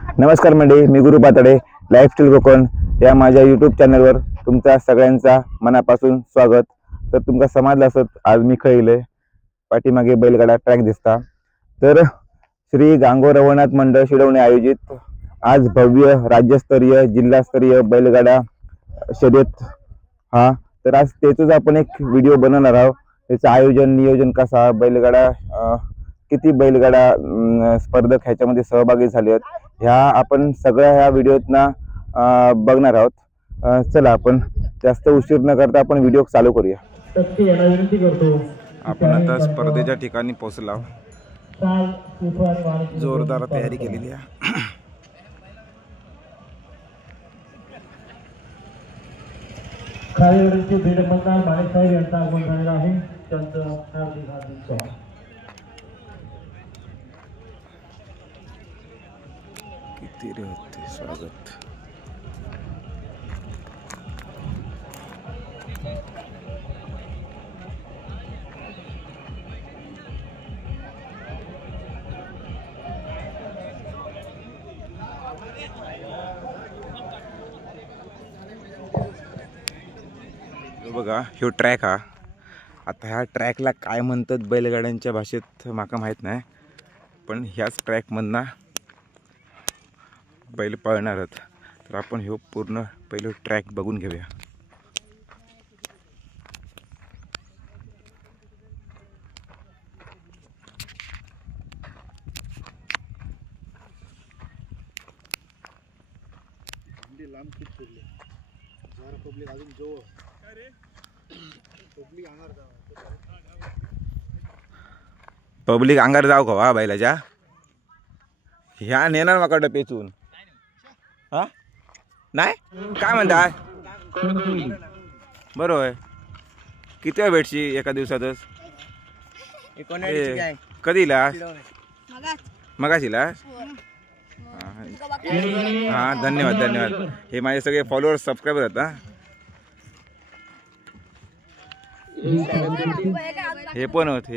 नमस्कार मंडळी, मी गुरु पातळे लाईफस्टाईल कोकण या माझ्या यूट्यूब चॅनलवर तुमच्या सगळ्यांचा मनापासून स्वागत। तर तुमका समजलं असत आज मी खैले पाठीमागे बैलगाडा ट्रॅक दिसता। तर श्री गांगो रवनाथ मंडळ शिडवणे आयोजित आज भव्य राज्यस्तरीय जिल्हास्तरीय बैलगाडा शर्यत हा। तर आज त्याचंच आपण एक व्हिडिओ बनवणार आहोत। त्याचं आयोजन नियोजन कसा, बैलगाडा किती बैलगाडा स्पर्धक ह्याच्यामध्ये सहभागी झाले आहेत ह्या आपण सगळ्या ह्या व्हिडिओतना बघणार आहोत। चला आपण जास्त उशीर न करता आपण व्हिडिओ चालू करूया। आपण आता स्पर्धेच्या ठिकाणी पोहोचलो, जोरदार तयारी केलेली आहे। खालीवरचे भेटमंडळ माणिकसाहेब यांचा आगमन झालेला आहे, त्यांचं हार्दिक स्वागत। किती रे होते स्वागत। बघा ह्यो ट्रॅक हा। आता ह्या ट्रॅकला काय म्हणतात बैलगाड्यांच्या भाषेत माका माहीत नाही, पण ह्याच ट्रॅकमधनं बैल पळणार आहेत। तर आपण ह्यो पूर्ण पहिलं ट्रॅक बघून घेऊया। पब्लिक अंगार जाऊ का वा बैलाच्या ह्या नेणार माका पेचून हा नाही काय म्हणताय बरोबर। किती वेळ भेटशी एका दिवसातच? कधीला मगाशीला? हा धन्यवाद धन्यवाद। हे माझे सगळे फॉलोअर्स सबस्क्रायबर आहेत हा। हे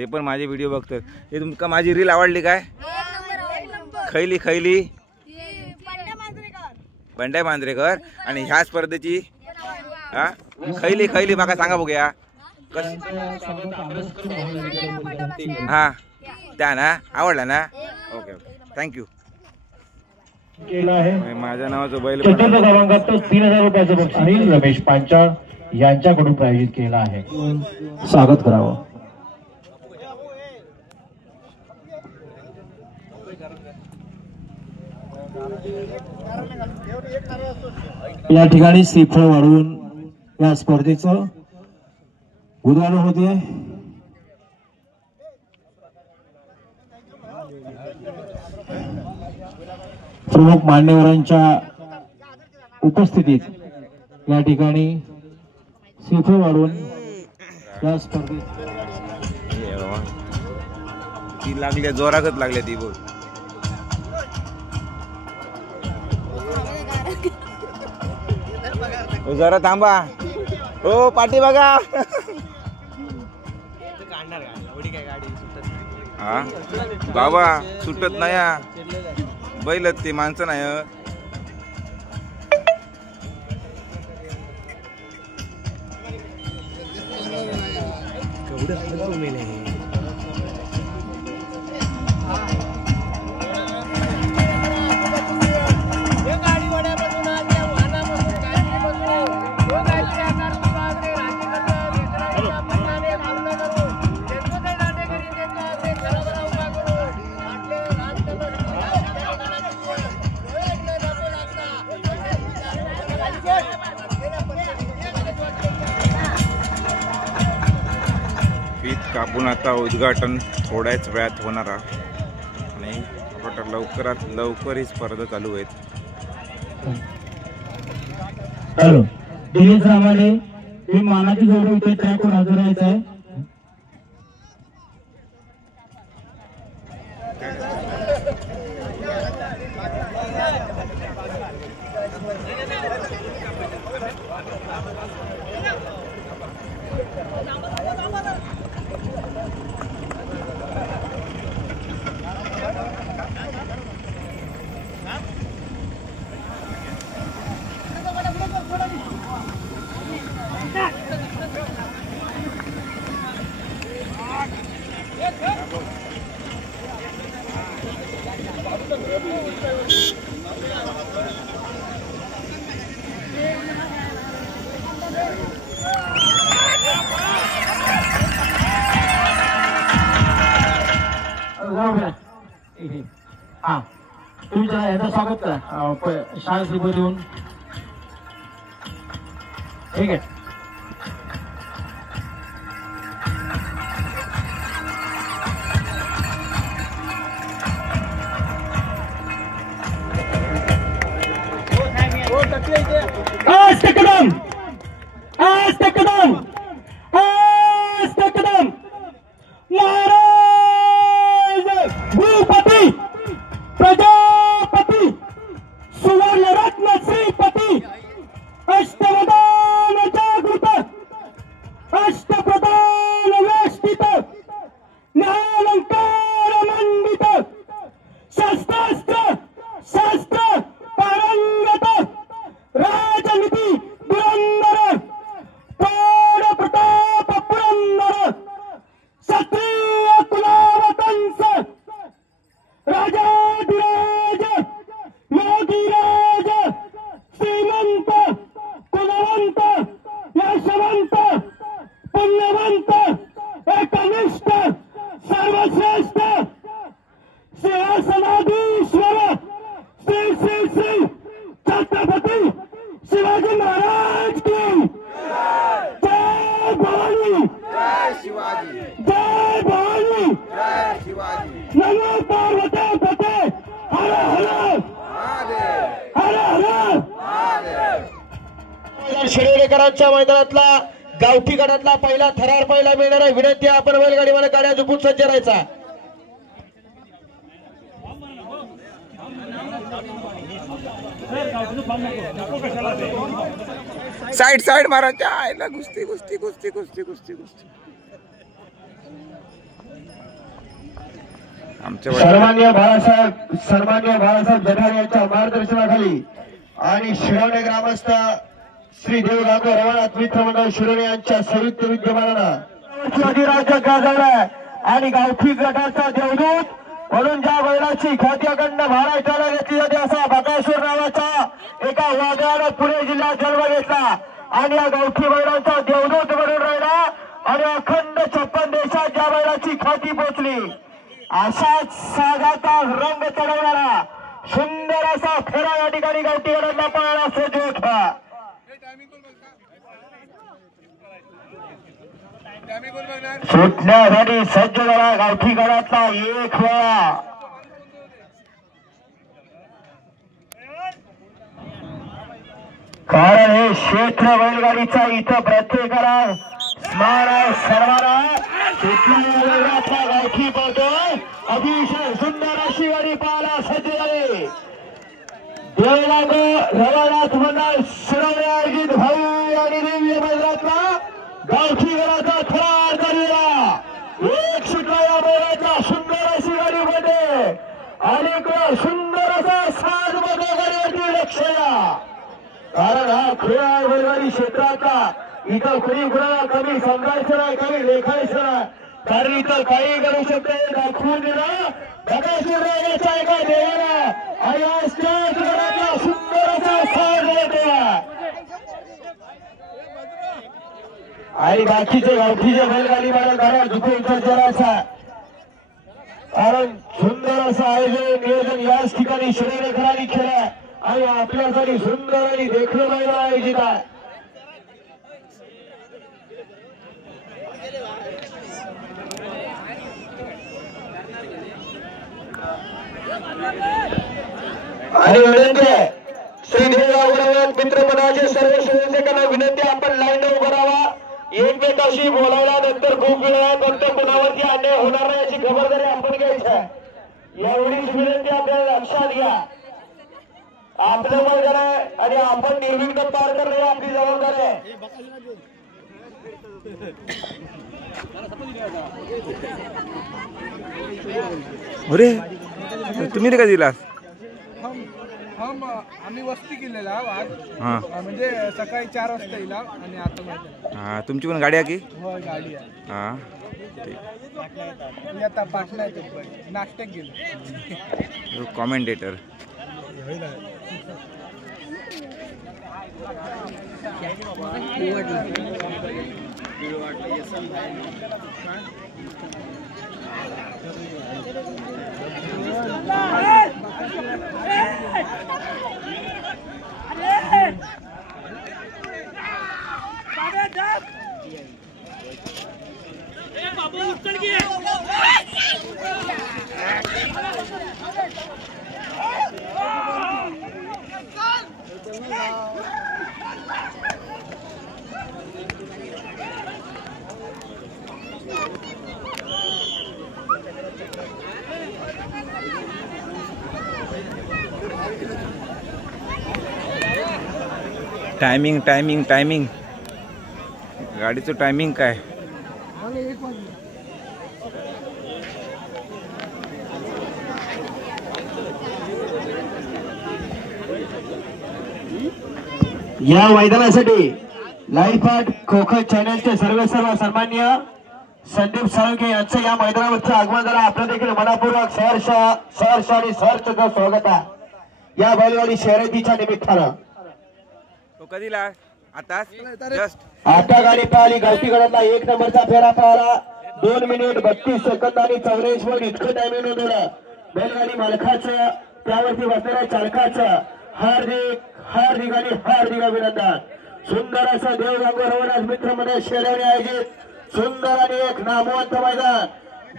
पण माझे व्हिडिओ बघतात। हे तुमका माझी रील आवडली काय? खैली खैली बंड्या मांजरेकर आणि ह्या स्पर्धेची हा खैली खैली माका सांगा बघूया कस। हा त्या ना आवडला ना? Okay okay thank you. माझ्या नावाचं बैल चतुर्थ क्रमांकात 3000 रुपयाचं बक्षीस अनिल रमेश पांचाळ यांच्याकडून प्रायोजित केला आहे, स्वागत करावं। या ठिकाणी श्रीफळ वाढवून या स्पर्धेचं उद्घाटन होते। प्रमुख मान्यवरांच्या उपस्थितीत या ठिकाणी श्रीफळ वाढवून या स्पर्धेत ती लागल्या जोरागत लागल्या ती बोल। जरा थांबा हो पाठी बघा। हा बाबा सुटत नाही बैल ते माणसं नाही। कापून आता उद्घाटन थोड्याच वेळात होणार आहे आणि लवकरात लवकर ही स्पर्धा चालू आहेत। दिनेश रामाने ही मानाची जोडून इथे ट्रॅकवर हजर राहायचं आहे। तुम्ही जरा याचं स्वागत करा शाळा श्रीपती देऊन. ठीक आहे. आस्ते कदम, आस्ते कदम, आस्ते कदम. महाराज भूपती प्रजापती सुवर्णरत्न श्रीपती अष्टवदान जागृत अष्टप्रधान वेष्टित न्यायालंकार मंडित शस्त्रास्त्र शास्त्र पारंगत राजनीती धुरंधर प्रौढ प्रताप पुरंदर क्षत्रिय कुलावतंस राजाधिराज योगीराज श्रीमंत कुलवंत यशवंत पुण्यवंत एकनिष्ठ सर्वश्रेष्ठ सिंहासनाधीश्वर श्री श्री श्री छत्रपती शिवाजी महाराज की जय भवानी, जय भवानी, नमो पार्वती पते हर हर हर हर. शिरोडेकरांच्या मैदानातला गावठी गटातला पहिला थरार पहिला मिळणारा विनंती आपण बैलगाडीवाला गाड्या झुपून सज्ज राहायचा. साइड साइड मारायच्या आयला कुस्ती कुस्ती कुस्ती कुस्ती कुस्ती कुस्ती. आमच्या सन्मान्य बाळासाहेब जठार यांच्या मार्गदर्शनाखाली आणि शिरोडे ग्रामस्थ श्री देवगाव रवानाथ मित्र मंडळ शिरोडे यांच्या संयुक्त विद्यमानानं अधिराज्य गाजवलाय आणि गावठी गटाचा देवदूत म्हणून ज्या बैलाची ख्यातीखंड महाराष्ट्राला घेतली जाते असा बकासूर नावाचा एका वादळानं पुणे जिल्ह्यात जन्म घेतला आणि या गावठी बैलांचा देवदूत म्हणून राहिला आणि अखंड 56 देशात ज्या बैलाची ख्याती पोचली अशाच सागाचा रंग चढवणारा सुंदर असा फेरा या ठिकाणी गावठी गटांना पाहायला सज्ज होता. सुटण्यासाठी सज्ज झाला गावठी गटातला एक वेळा. कारण हे क्षेत्र बैलगाडीचा इथं प्रत्येकाला स्मार सर्वांना सुटण्याचा गावठी पळतोय अतिशय सुंदर अशी गाडी पाहायला सज्ज झाले. देवगाव रवानाथ मंडळ शिरोडे आयोजित भाऊ आणि दिव्य मैदानातला गावठी गटाचा थरार झालेला एक सुटला या बैलातला सुंदर अशी गाडी मध्ये आणि सुंदर असा साज मध्ये गाडीवरती लक्ष द्या. कारण हा खेळ बैलगाडी क्षेत्राचा इथं कुणी कुणाला कमी समजायचं नाही कमी लेखायचं नाही. कारण इथं काही करू शकते दाखवून दिलं बकासूर राजाच्या एका देवाला आणि आज त्याच घरातला सुंदर असा साज होता आणि बाकीचे गावठीचे बैलगाडी मला घरा झुकून सज्जराचा. कारण सुंदर असं आयोजन नियोजन याच ठिकाणी शिरोडेकरांनी केलं आणि आपल्यासाठी सुंदर आणि देखणं बैल आयोजित आहे. आणि विनंती आहे श्री देवगाव मित्र मंडळाचे सर्व सदस्यांना विनंती आपण लाईन उभं राहावा. एकमेकाशी बोलावल्यानंतर खूप वेळानंतर कोणावरती अन्याय होणार नाही याची खबरदारी आपण घ्यायची आहे. एवढीच विनंती आपल्याला लक्षात घ्या. आपलं मैदान आहे आणि आपण निर्विघ्न पार करणे आपली जबाबदारी आहे. अरे तुम्ही का दिलास? आम्ही वस्ती केलेला आज म्हणजे सकाळी 4 वाजता येईल आणि आता हा तुमची पण गाडी आहे की? हो गाडी आहे. हा मी आता पाटला येतो नाश्त्यात गेलो. कॉमेंटेटर टायमिंग टायमिंग टायमिंग गाडीचं टायमिंग काय? या मैदानासाठी लाईव्ह पार्ट कोकण चॅनलचे सर्व सन्माननीय संदीप साळुंखे यांचं या मैदानावरचं आगमन झालं. आपलं देखील मनापूर्वक सहर्ष आणि सहर्षचं स्वागत आहे या बैलगाडी शर्यतीच्या निमित्तानं. तो कधीला आता जस्ट आता गाडी पाहिली गावठी गडातला 1 नंबरचा फेरा पाहिला. 2 मिनिट 32 सेकंद आणि 44 मिनिट इतकं टायमिंग नोंदवलं. बैलगाडी मालकाचं त्यावरती बसणाऱ्या चालकाचं हार्दिक अभिनंदन. सुंदर असं देवगांगो रवनाथ मित्र मंडळ शेऱ्याने आयोजित सुंदर आणि एक नामवंत मैदान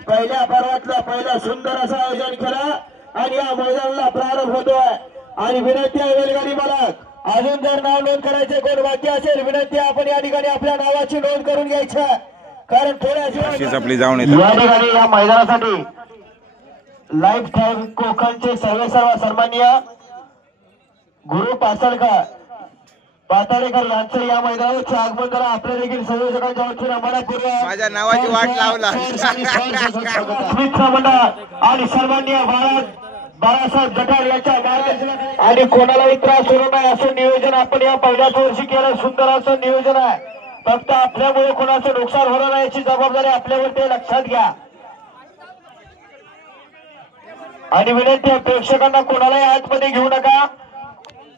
पहिल्या पर्वातलं पहिलं सुंदर असं आयोजन केलं आणि या मैदानाला प्रारंभ होतोय. आणि विनंती आहे बैलगाडी मालक, अजून जर नाव नोंद करायचे कोण बाकी असेल विनंती आपण या ठिकाणी आपल्या नावाची नोंद करून घ्यायची, कारण थोड्या आपली जाऊन या ठिकाणी या मैदानासाठी लाईफ टाईम कोकणचे सर्व सन्माननीय गुरु पाताळेकर यांचं या मैदानावरचे आगमन झालं. आपल्या देखील संयोजकांच्या वतीने मनापूर्वक माझ्या नावाची वाट लावला मित्र मंडळ आणि सन्माननीय बाळासाहेब जठार यांच्या मार्गदर्शनाखाली आणि कोणालाही त्रास होणार नाही असं नियोजन आपण या पहिल्याच वर्षी केलं. सुंदर असं नियोजन आहे. फक्त आपल्यामुळे कोणाचं नुकसान होणार नाही याची जबाबदारी आपल्यावर ते लक्षात घ्या. आणि विनंती आहे प्रेक्षकांना कोणालाही आतमध्ये घेऊ नका.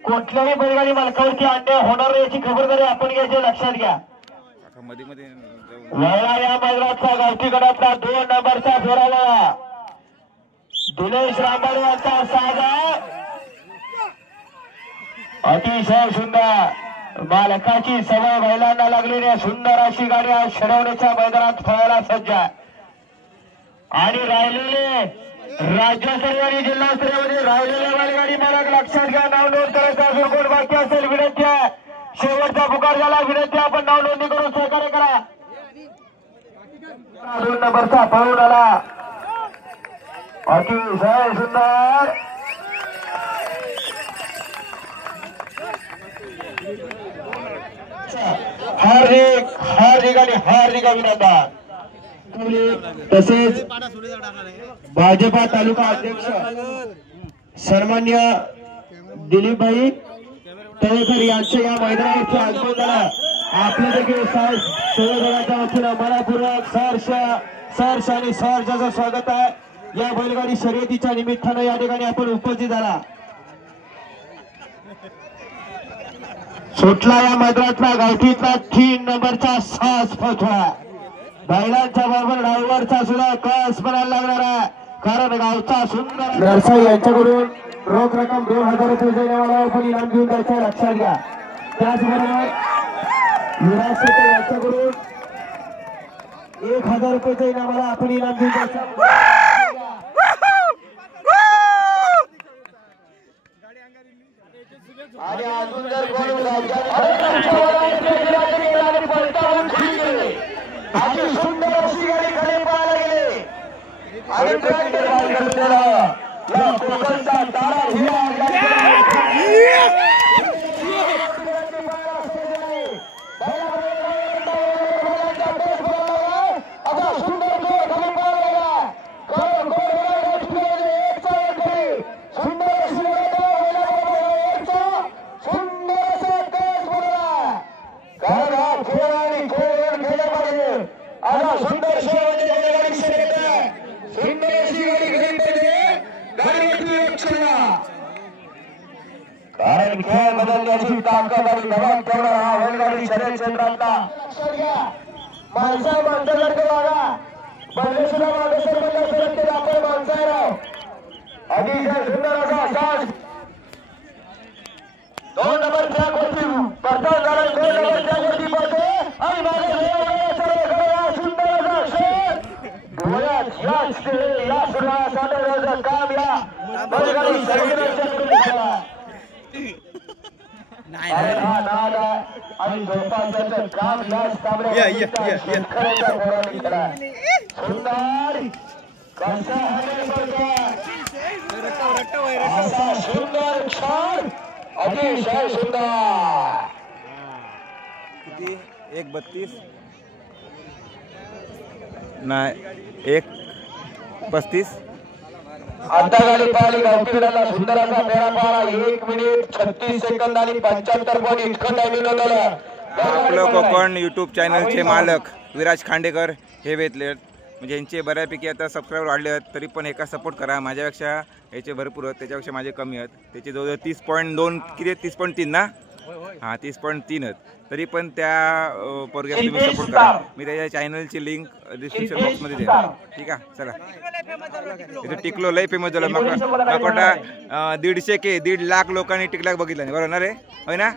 कुठल्याही बैलगाडी मालकावरती अन्याय होणार नाही याची खबरदारी आपण घ्यायची लक्षात घ्या. वेळा या मैदानाचा गावठी गडातला 2 नंबरचा फेराला दिनेश रांबाडे यांचा साजा अतिशय सुंदर मालकाची सवय बैलांना लागलेली सुंदर अशी गाडी आज शरवण्याच्या मैदानात पळायला सज्ज आहे. आणि राहिलेले राज्यस्तरीय आणि जिल्हास्तरीयमध्ये राहिलेल्या बैलगाडी मालक लक्षात घ्या. नाव नोंद करायचं अजून कोण बाकी असेल विनंती आहे. शेवटचा पुकार झाला. विनंती आपण नाव नोंदणी करून सहकार्य करा. 2 नंबरचा पळून आला अतिशय सुंदर हार्दिक अभिनंदन. तसेच भाजपा तालुका अध्यक्ष सन्मान्य दिलीपभाई तळेकर यांचे या मैदानावरचे आगमन झालं. आपल्या देखील सहयोगाच्या वतीनं मनापूर्वक सहर्ष आणि सहर्षाचं स्वागत आहे. या बैलगाडी शर्यतीच्या निमित्तानं या ठिकाणी आपण उपस्थित झाला. सुटला या मैदानातला गावठीतला 3 नंबरचा सास फसवा. बैलांच्या बरोबर ड्रायव्हरचा सुद्धा कस बनायला लागणार आहे, कारण गावचा सुंदर नरसाई यांच्याकडून रोख रक्कम 2000 रुपये देण्यावाला आपण इनाम घेऊन जायचं लक्षात घ्या. त्याचबरोबर विराज शेटे यांच्याकडून 1000 रुपयाचं इनामाला आपण इनाम घेऊन जायचं. आणि अजून जर अति सुंदर अशी गाडी खाली पळायला गेली आणि या कोकणचा तारा कारण खेळ बदलण्याची ताकद आणि दबाव ठेवणारा हा बैलगाडी शर्यत क्षेत्रातला माणसा माणसासारखं वागा. बैल सुद्धा मागे सरबंध आपण माणसा आहे राव. अतिशय सुंदर असा शॉट 2 नंबर ट्रॅक वरती परत झाला 2 नंबर ट्रॅक वरती पडतो आणि मागे सुंदर असा शॉट डोळ्यात या सुरुवात काम या बैलगाडी शर्यतीच्या विरुद्ध नाही आणि झोपाचं काम या सुंदर कसा सुंदर क्षण अतिशय सुंदर किती 1:32 नाही 1:35 आता गाडी पाहिली गावकीला सुंदर असा फेरा पाहिला 1 मिनिट 36 सेकंद आणि 75 पॉईंट इतकं टायमिंग नव्हतं. आपलं कोकण युट्यूब चॅनलचे मालक विराज खांडेकर हे भेटले म्हणजे यांचे बऱ्यापैकी आता सबस्क्राईबर वाढले आहेत तरी पण एका सपोर्ट करा. माझ्यापेक्षा याचे भरपूर आहेत त्याच्यापेक्षा माझे कमी आहेत. त्याचे जवळजवळ 30.2 किती 30.3 ना हां 30.3 आहेत तरी पण त्या पोरग्यात तुम्ही सपोर्ट करा. मी त्याच्या चॅनलची लिंक डिस्क्रिप्शन बॉक्समध्ये देईन. ठीक आहे चला इथे टिकलो लय फेमस झालं मकोटा 1.5 लाख लोकांनी टिकलाक बघितलं नाही बरोबर ना रे होय ना.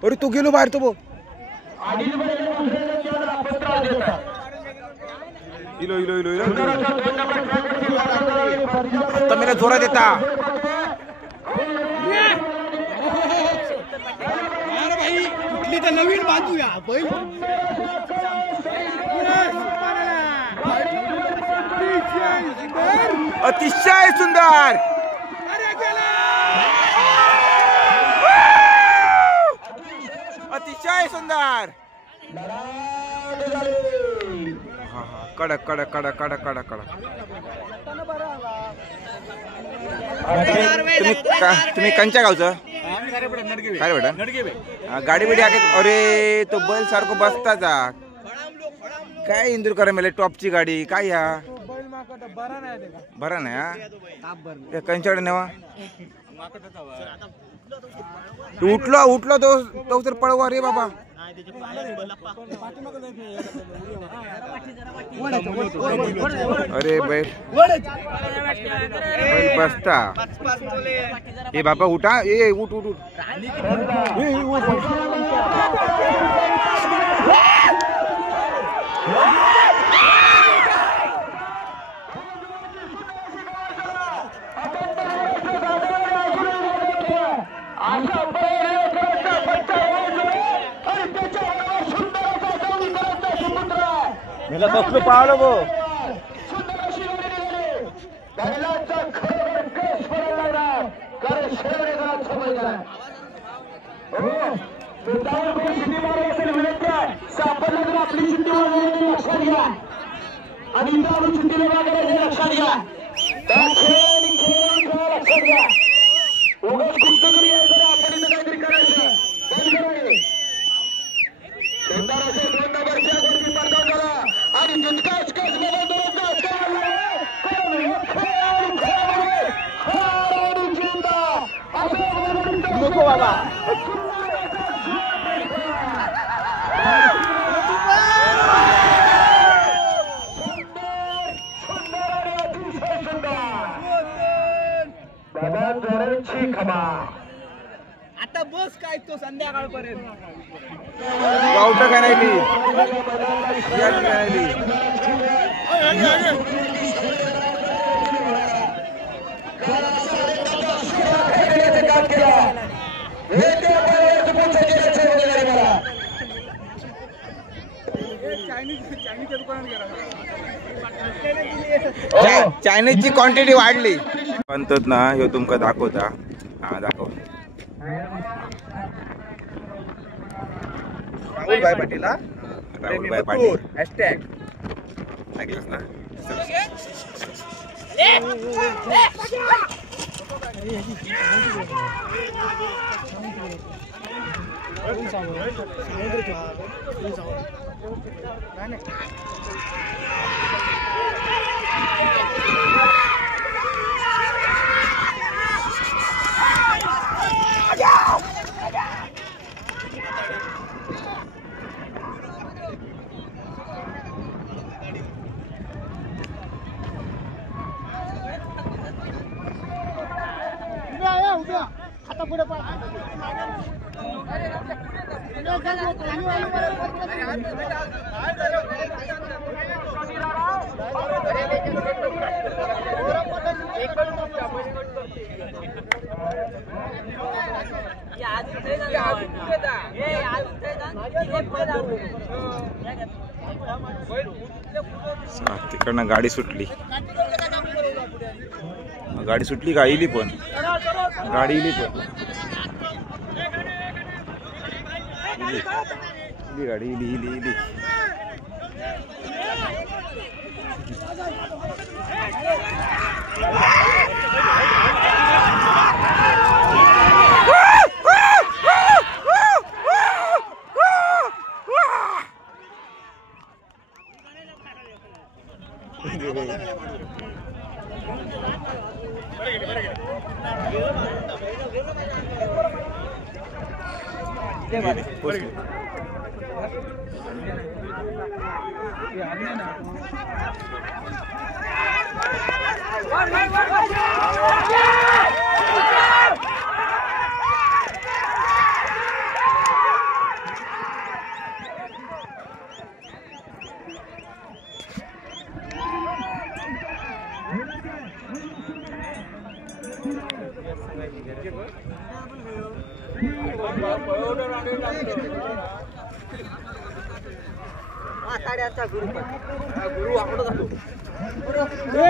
अरे तू गेलो बाहेर तो इलो इलो इलो आता मेरा जोरात येता कुठली तर नवीन बाजू या बैल अतिशय सुंदर अतिशय सुंदर कडक कडक कडक कडक कडक कडक तुम्ही कंच्या गावचं काय बेटा गाडी बिडी आहे अरे तो बैल सारखं बसताचा काय इंदूर करा मेले टॉपची गाडी काय या बरा नाही हा कंच्याकडे नेवा उठलो उठलो तो तर पळवा रे बाबा अरे बैल बसता ए बाबा उठा ए उठ उठ उठ मेला बसलो पाहलो गो आणि लक्षात घ्या उगाच कुठतरी आपण काहीतरी करायचं सुंदर असे 2 नंबरच्या गोष्टी पडताव झाला आणि जितकाच कस नको बाबा आता बस काय तो संध्याकाळपर्यंत गावठं काय नाही चायनीजची क्वांटिटी वाढली म्हणतात ना हे तुमका दाखवता हा दाखव राहुलभाई पाटील हा राहुलभाई पाटील हॅशटॅग ऐकलंस ना. तिकडनं गाडी सुटली. गाडी सुटली का? इली पण गाडी इली पण इली गाडी इली इली इली.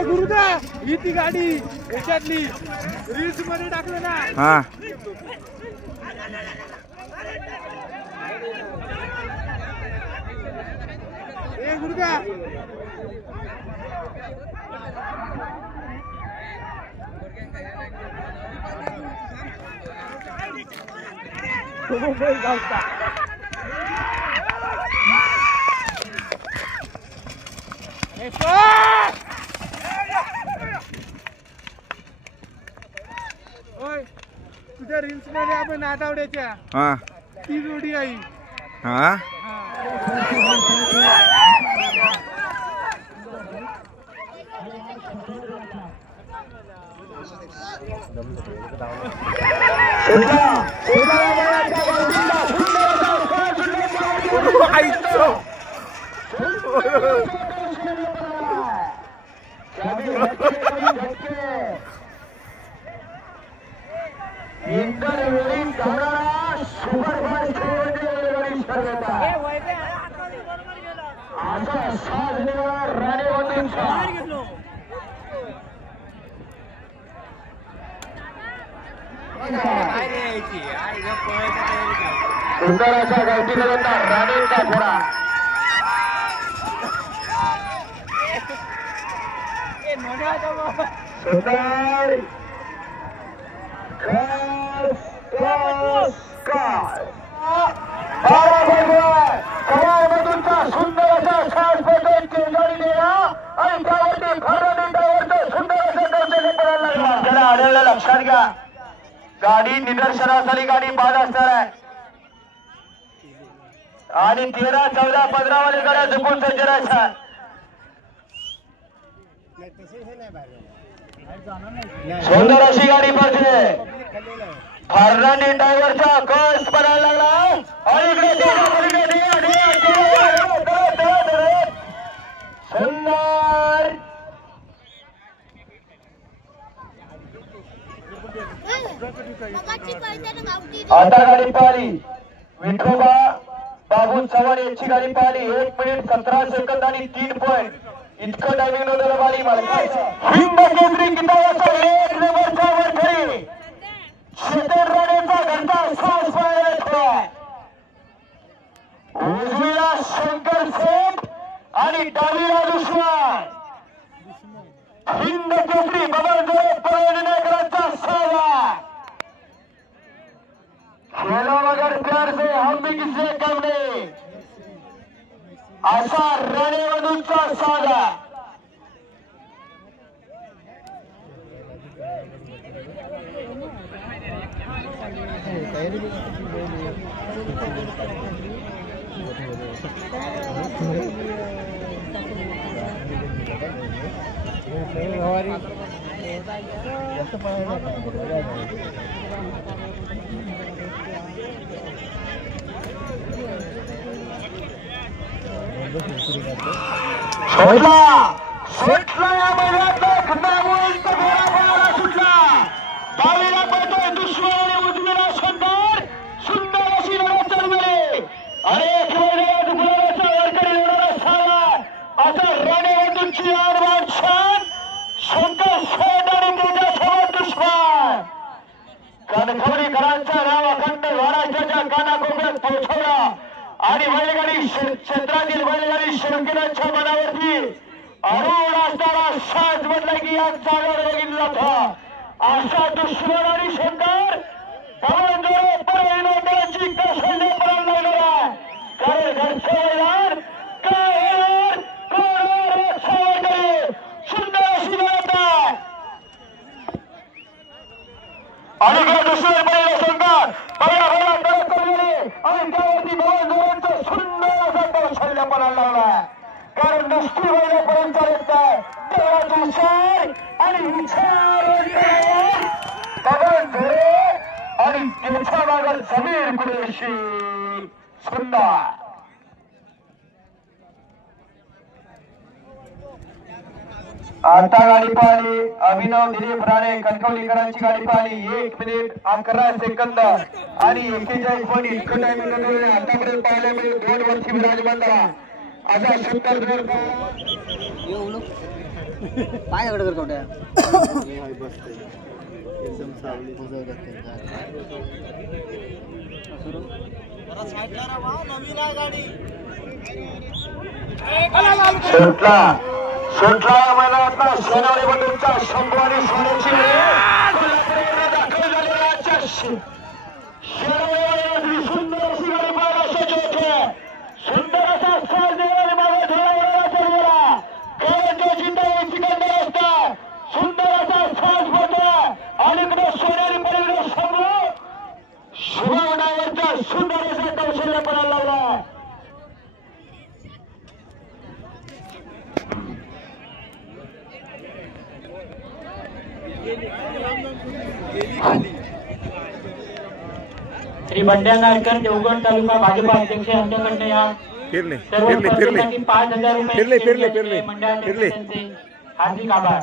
गुरुदा ही ती गाडी याच्यातली रील्स मध्ये टाकलं ना. हा गुरुदा तुझ्या रील्स मध्ये आपण नादावड्याच्या हा ती जोडी आई. हा सुंदर अशा गावठी गोलंदाज राणेंचा घोडा सुंदर कमालमधूनचा सुंदर असा खास पद्धतीची गाडी दिला आणि त्यावरती खरं सुंदर असं दर्शन करायला लागला. जरा आढळलं लक्षात घ्या. गाडी निदर्शनासाठी गाडी बाद असणार आहे आणि 13, 14, 15 वाले गाड्या झुकून सज्ज राहतात. सुंदर अशी गाडी पडते. फर्नांडी ड्रायव्हरचा कस पडायला लागला आणि इकडे सुंदर आता गाडी पाहिली. विठोबा बाबू चव्हाण यांची गाडी पाहिली. 1 मिनिट 17 सेकंद आणि 3 पॉईंट इतकं टायमिंग नोंदवलं गाडी हिंद केसरी किताबाचा 1 नंबरचा वरखरी शेतर राणेचा घरचा सास पाहायला. उजवीला शंकर सेठ आणि डावीला दुश्मन हिंद केसरी बबनजोडे पळवण्याकरांचा सावा खेलो मगर प्यार से हम भी किसी कम नहीं असा रणेवधूंचा साधा सुटला या मैदानात नामवंत घोडा पळाला सुटला डावीला पळतोय दुश्मन आणि उजवीला शंकर सुंदर अशी लढत चालवली अनेक मैदानात गुलाबाचा वरकरी लढा सारा आता रणेवंतूंची आडवान शान शंकर सेठ आणि त्याच्यासोबत दुश्मन कणखवलीकरांचा नाव अखंड महाराष्ट्राच्या कानाकोपऱ्यात पोहोचवला आणि बैलगाडी क्षेत्रातील बैलगाडी शौकीनांच्या मनावरती अरुण असताना साज म्हटलं की या जागेवर बघितला होता असा दुश्मन आणि शंकर बबनजोडे पळवण्याची कौशल्य पळायला लागलेला कारण घरचे मैदान काय होणार सुंदर अशी लढत आहे अलीकडे दुसरे पडलेले शंकर बघा करत चाललेले आणि त्यावरती बबनजोडेंचं सुंदर असं कौशल्य पळायला लागलाय कारण नुसती बैलापर्यंत येत आहे देवाचा विचार आणि विचार बबनजोडे आणि त्याच्या मागं समीर कुरेशी सुंदर आता गाडी पाहिली अभिनव दिलीप राणे कणकवलीकरांची गाडी पाहिली 1 मिनिट 11 सेकंद आणि 41 पॉईंट इतकं टायमिंग आतापर्यंत पाहायला मिळेल 2 वर्षी विराजमान झाला असा सुंदर जोर पायाकडे कर कोट्या एकदम सावली सुटला मैदानातला सोनावणे बंधूंचा शंभू आणि सोन्याची दाखल झालेल्या सुंदर अशी गाडी पाहायला सज्ज सुंदर असा साज देवाने मागे धोळा चढवला कारण तो जिंदाबाई सिकंदर असता सुंदर असा साज होता अलीकडे सोन्याने पडलेला शंभू शुभमनावरचा सुंदर असा कौशल्य पडायला लागला श्री बंड्या नायकर देवगड तालुका भाजपा अध्यक्ष यांच्याकडनं या सर्व स्पर्धेसाठी 5,000 रुपये मंडळाचे हार्दिक आभार.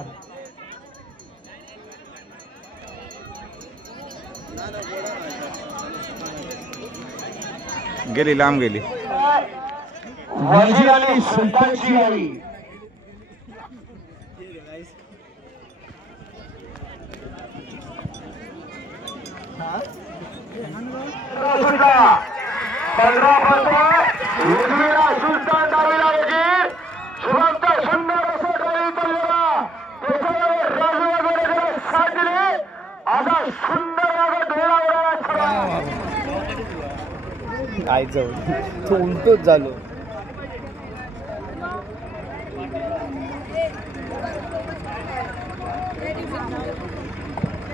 गेली लांब गेली वजीर अली सुलतानची गाडी सुलतान डावीला वजीर शुभमचा सुंदर असा गाडी चाललेला त्याच्यावर राजू वगैरे साथ दिली असा सुंदर असा डोळा उडाला आयचं तो उलटोच झालो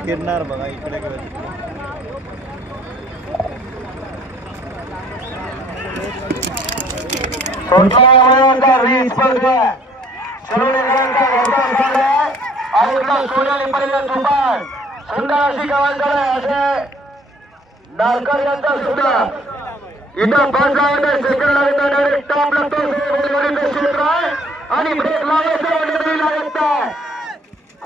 गिरणार बघा इकडे सोन्याने पहिल्या दुकान सुंदर अशी गावात झालाय असे नारकर यांचा सुद्धा इथं 5 सेकंड डायरेक्ट टॉप लागतो आणि ब्रेक लावायचा लागत नाही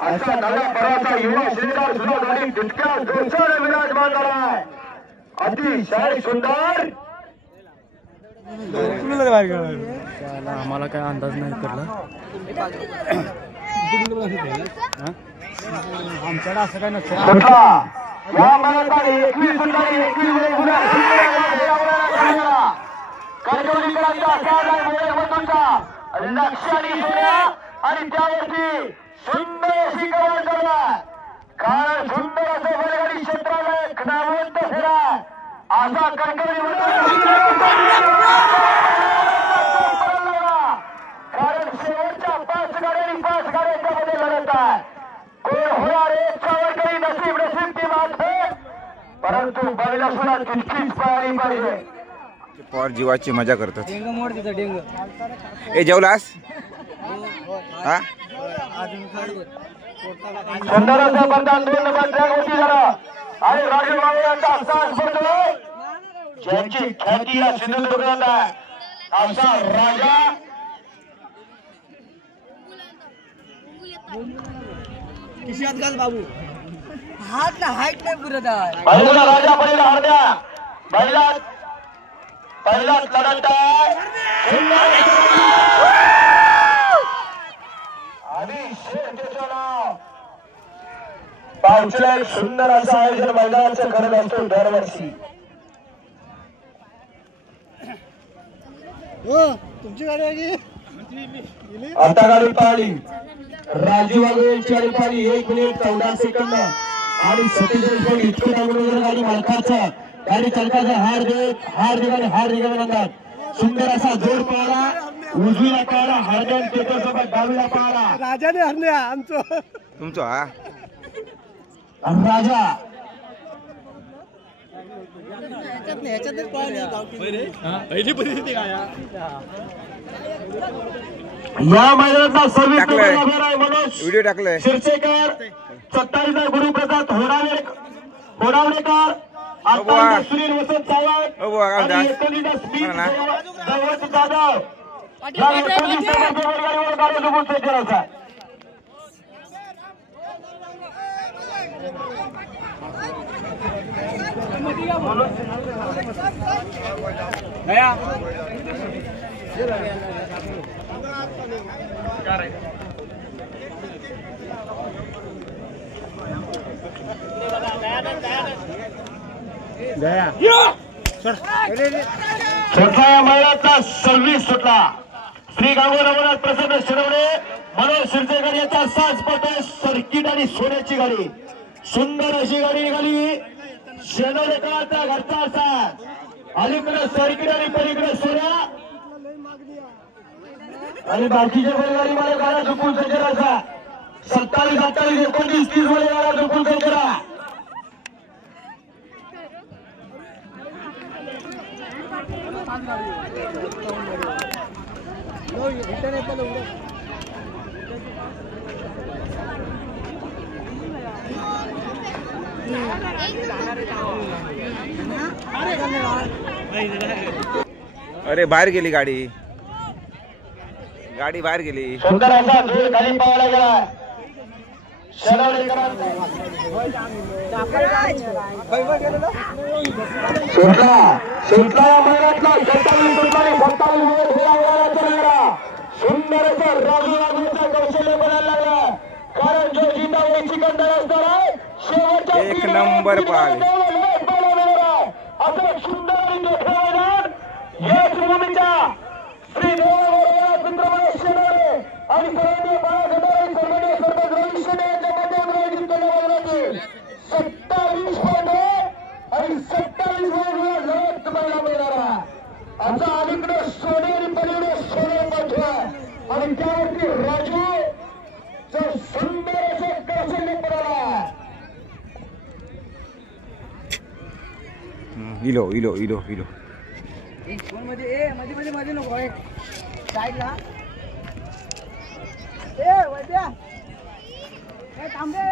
असा नव्या पराचा युवा श्रीराम सुद्धा गाडी तितक्या जोरदार विराजमान झालाय अतिशय सुंदर आम्हाला काय अंदाज नाही पडला आमच्याकडे असं काय नसतं या बैलांचा साज आहे मयूरबंधूंचा लक्ष आणि सोन्या आणि त्यावरती सुंदर अशी कवळ झाला कारण सुंदर असं बैलगाडी क्षेत्राला एक नामवंत फेरा असा कणकवली कारण शेवटच्या 5 गाड्या आणि 5 गाड्यांच्या मध्ये लढत आहे कोण होणार याच्यावर नसीब ती बात आहे परंतु बैला सुद्धा तितकीच पळाली पाहिजे पोर जीवाची मजा करतात डेंग मोड तिथं डेंग ए जेवलास हा सुंदर असं बंधन 2 नंबर ट्रॅकवरती झाला आणि राजू बाबू यांचा साथ पडतो ज्यांची ख्याती या सिंधुदुर्गात आहे असा राजा किशात घाल बाबू हात ना हाईट नाही पुरत आहे बैलाला राजा पहिला हरण्या पहिलाच लढत आहे आणि शेवटचं नाव पावसाळ्यात एक सुंदर असं आयोजन मैदानाचं करत असतो दरवर्षी तुमची गाडी आहे आता गाडी पाहिली राजीव वाघे यांची गाडी पाहिली 1 मिनिट 14 सेकंद आणि 47 पॉईंट इतकं टाकून गाडी मालकाचा गाडी चालकाचा हार निघाला म्हणतात सुंदर असा जोड पाहला उजवीला पाहला हरदन त्याच्यासोबत डावीला पाहला राजाने हरण्या आमचं तुमचं हा राजा ह्याच्यातच पहिली परिस्थिती काय या मैदानाचा सर्विस टाकलंय. नंबर आहे मनोज व्हिडिओ टाकलाय शिरसेकर 27 गुरुप्रसाद होडावडेकर बुवा. 28 सुनील वसंत सावंत ओ बुवा, काय आणि म्हणता? 19 स्मित म्हणा. दैवत जाधव या 19 नंबर गाडीवर गाडी झुकून सज्ज राहतात. सुटला या मैदानाचा 26 सुटला श्री गांगो रघुनाथ प्रसन्न शिरवणे मनोज शिरसेकर याचा साज पटोय सर्किट आणि सोन्याची गाडी सुंदर अशी गाडी निघाली शेनोरेकरांचा घरचा असा अलीकडे सर्किट आणि पलीकडे सोन्या आणि बाकीचे बैलगाडी मला गाडा झुकून सज्जराचा 27 28 29 30 मध्ये गाडा झुकून सज्जरा अरे बाहेर गेली गाडी बाहेर गेली सुंदर असा जोर खाली पाहायला गेला सुटला या महिन्यातला 27 सुंदर असा राजू राजूचा कौशल्य बनायला लागला कारण जो जिंदाबाई चिकंदर असणार आहे शेवटच्या 1 नंबर पाल असं सुंदर आणि मोठं मैदान याच भूमीच्या श्री देवराज शेनोरे आणि सर्वांनी बाळासाहेब सर्वांनी सरपंच रवी शेने यांच्या माध्यमातून आयोजित केल्या 27 पॉईंट आणि 27 पॉईंट लढत तुम्हाला मिळणार आहे आमचा अलीकडे सोने आणि पलीकडे सोने पाठवा आणि त्यावरती राजू सुंदर असे कौशल्य पडाला इलो मध्ये नको साईडला ए वैद्या ए थांबे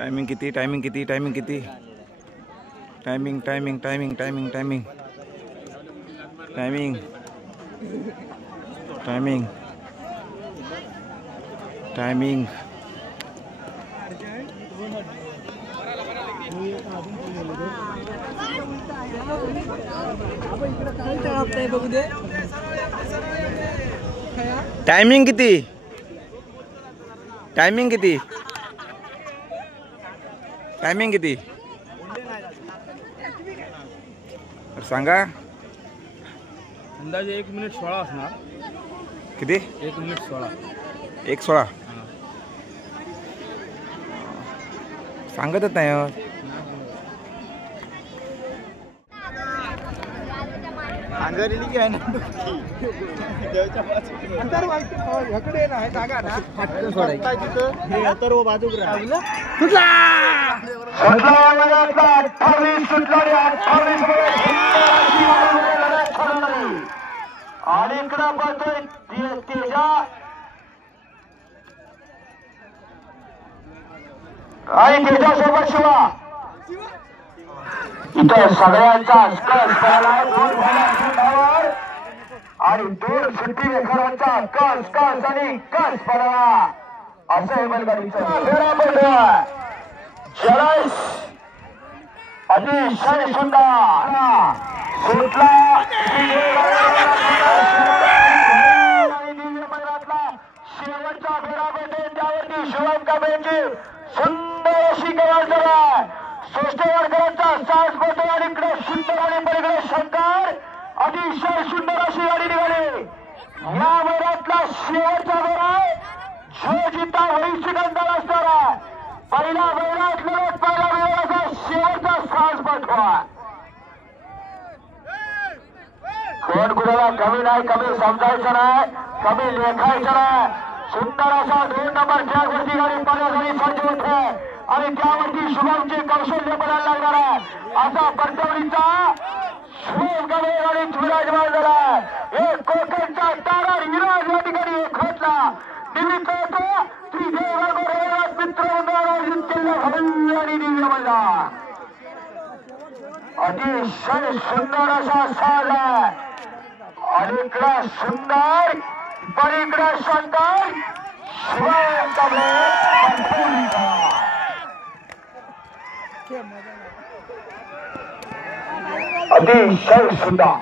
टायमिंग किती टायमिंग टायमिंग टायमिंग टायमिंग किती टायमिंग किती टायमिंग किती सांगा अंदाजे 1 मिनिट 16 असणार. किती 1 मिनिट 16. 1:16 सांगतच नाही हो. ह्याकडे नाही जागा ना. आणि इकडं पाहतोय तेजा आणि तेजासोबत शिवा. इथं सगळ्यांचा कस झालाय 2 धावांवर आणि 2 सुट्टीमेकरांचा कस कस आणि कस पडला असं हे बैलगाडीचं फेरा पडतोय. जलस अतिशय सुंदर सुटला शेवटचा फेरा पडतोय. त्यावरती शिवम कांबळेची सुंदर अशी गवार झाला. सृष्टीवरकरांचा सास पडतो आणि इकडे सुंदर आणि पलीकडे शंकर अतिशय सुंदर अशी गाडी निघाली. या मैदानातला शेवटचा फेरा जो जिता होईल सिकंदर असणार आहे. पहिला मैदानात लढत पहिला वेळाचा शेवटचा सास पटवा. कोण कुणाला कमी नाही, कमी समजायचं नाही, कमी लेखायचं नाही. सुंदर असा 2 नंबरच्या वरती गाडी पाण्यासाठी सज्ज होत आहे आणि त्यावरती शुभमचे कौशल्य पडायला लागणार आहे. असा परतवडीचा शुभ गाडी विराजमान झाला. एक कोकणचा तारा विराज या ठिकाणी एक होतला निमित्त होतो. मित्र मंडळ आणि दिव्य मजा अतिशय सुंदर असा साज आहे. अलीकडा सुंदर पलीकडा शंकर शिवाय अतिशय सुंदर